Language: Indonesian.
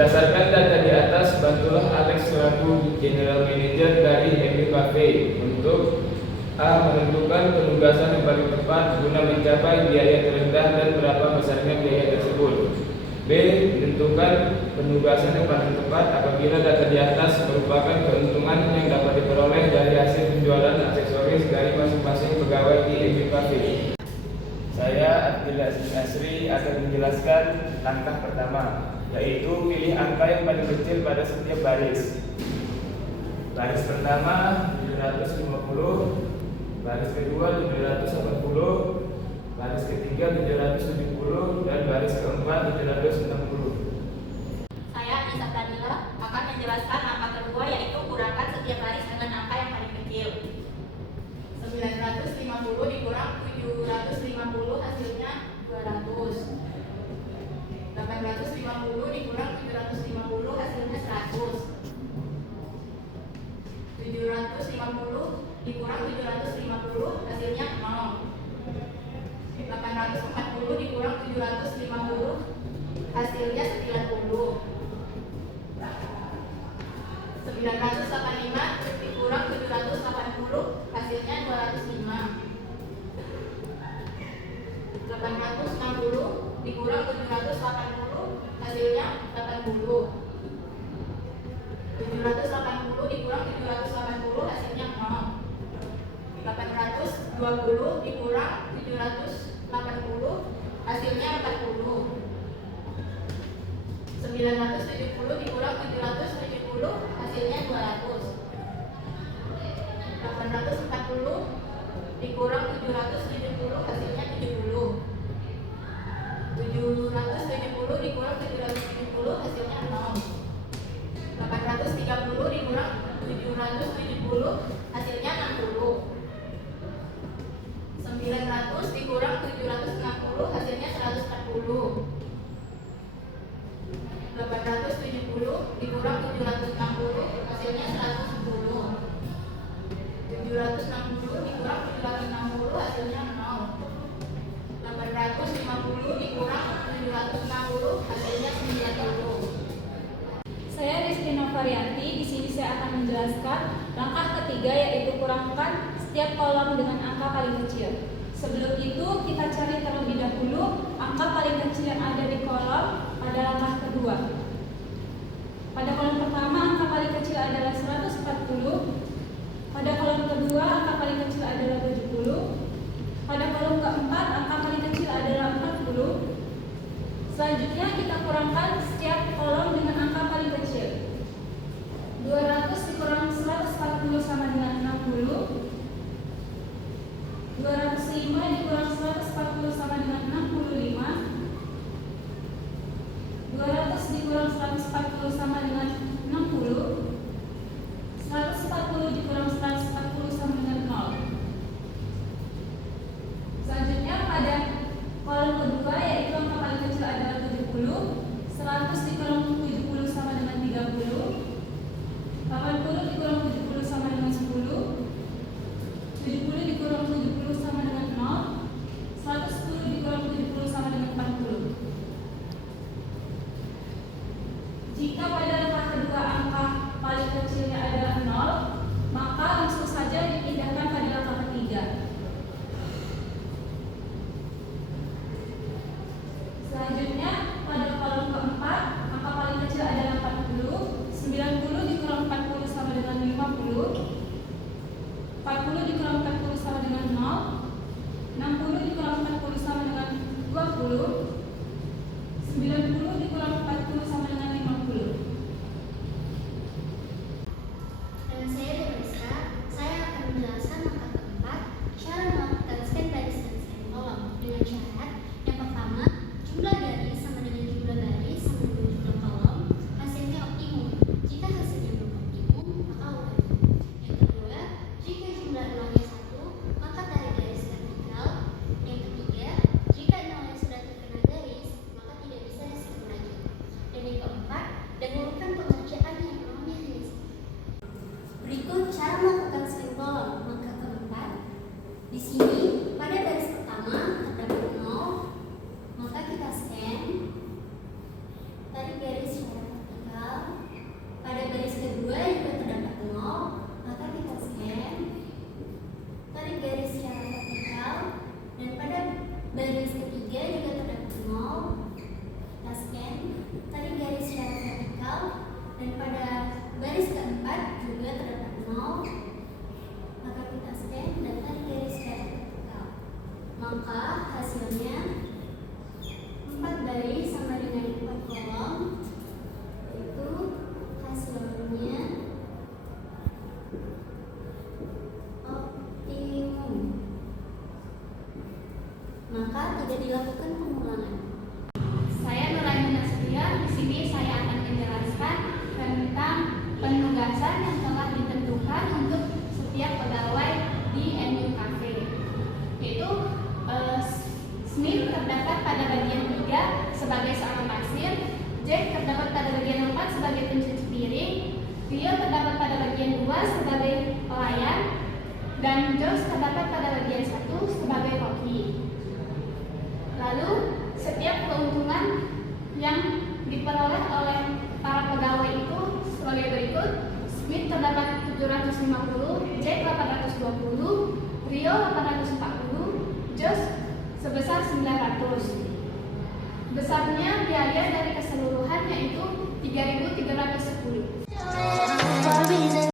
Berdasarkan data di atas, bantulah Alex selaku General Manager dari MB Cafe untuk A. Menentukan penugasan yang paling tepat guna mencapai biaya terendah dan berapa besarnya biaya tersebut. B. Menentukan penugasan yang paling tepat apabila data di atas merupakan keuntungan yang dapat diperoleh dari hasil penjualan aksesoris dari masing-masing pegawai di MB Cafe. Saya Abdul Aziz Asri akan menjelaskan langkah pertama, yaitu pilih angka yang paling kecil pada setiap baris. Baris pertama 750, baris kedua 780, baris ketiga 770, dan baris keempat 760. Saya Nisa Danila akan menjelaskan angka kedua, yaitu kurangkan setiap baris dengan angka yang paling kecil. 950 dikurang 750 hasilnya 200. 850 dikurang 750 hasilnya 100. 750 dikurang 750 hasilnya 0. 840 dikurang 750 hasilnya 90. 985 dikurang 780 hasilnya 205. 860 dikurang 780 hasilnya 80. 780 dikurang 780 hasilnya 0. 820 dikurang 780 hasilnya 40. 970 dikurang 770 hasilnya 200. 840 dikurang 770 hasilnya 70. 770 dikurang 770 hasilnya 0. 830 dikurang 770 hasilnya 60. 900 dikurang 760 hasilnya 140. 870 dikurang 760 hasilnya 110. 760 dikurang 760 hasilnya 0. 850 dikurang 760 hasilnya 90. Saya Rizky Novarianti. Di sini saya akan menjelaskan langkah ketiga, yaitu kurangkan setiap kolom dengan angka paling kecil. Sebelum itu kita cari terlebih dahulu angka paling kecil yang ada di kolom pada langkah kedua. Pada kolom pertama angka paling kecil adalah 140. Pada kolom kedua angka paling kecil adalah 70. Pada kolom keempat angka paling kecil adalah 40. Selanjutnya kita kurangkan setiap kolom dengan angka paling kecil. 200 dikurang 140 sama dengan 60. 205 dikurang 140 sama dengan 65. 200 dikurang 140 sama dengan 60. 140 dikurang 140 sama dengan 0. Selanjutnya pada kolom kedua, yaitu angka paling kecil adalah 70. 100 dikurang 70 sama dengan 30. 80 dikurang 70 sama dengan 10. 70 dikurang 70 sama dengan 0. 110 dikurang 70 sama dengan 40. Jika pada langkah kedua angka paling kecilnya adalah 0, maka langsung saja dipindahkan pada langkah ketiga. Selanjutnya pada kolom keempat, angka paling kecil adalah 40. 90 dikurang 40 sama dengan 50. 40 dikurang 40 sama dengan 0. 60 dikurang 40 sama dengan 20. 90 dikurang 40 sama dengan 50. terdapat pada bagian 3 sebagai seorang pasir, Jack terdapat pada bagian 4 sebagai pencuci piring, Rio terdapat pada bagian 2 sebagai pelayan, dan Josh terdapat pada bagian 1 sebagai koki. Lalu, setiap keuntungan yang diperoleh oleh para pegawai itu sebagai berikut. Smith terdapat 750, Jack 820, Rio 840, Josh sebesar 900. Besarnya biaya dari keseluruhan yaitu 3.310.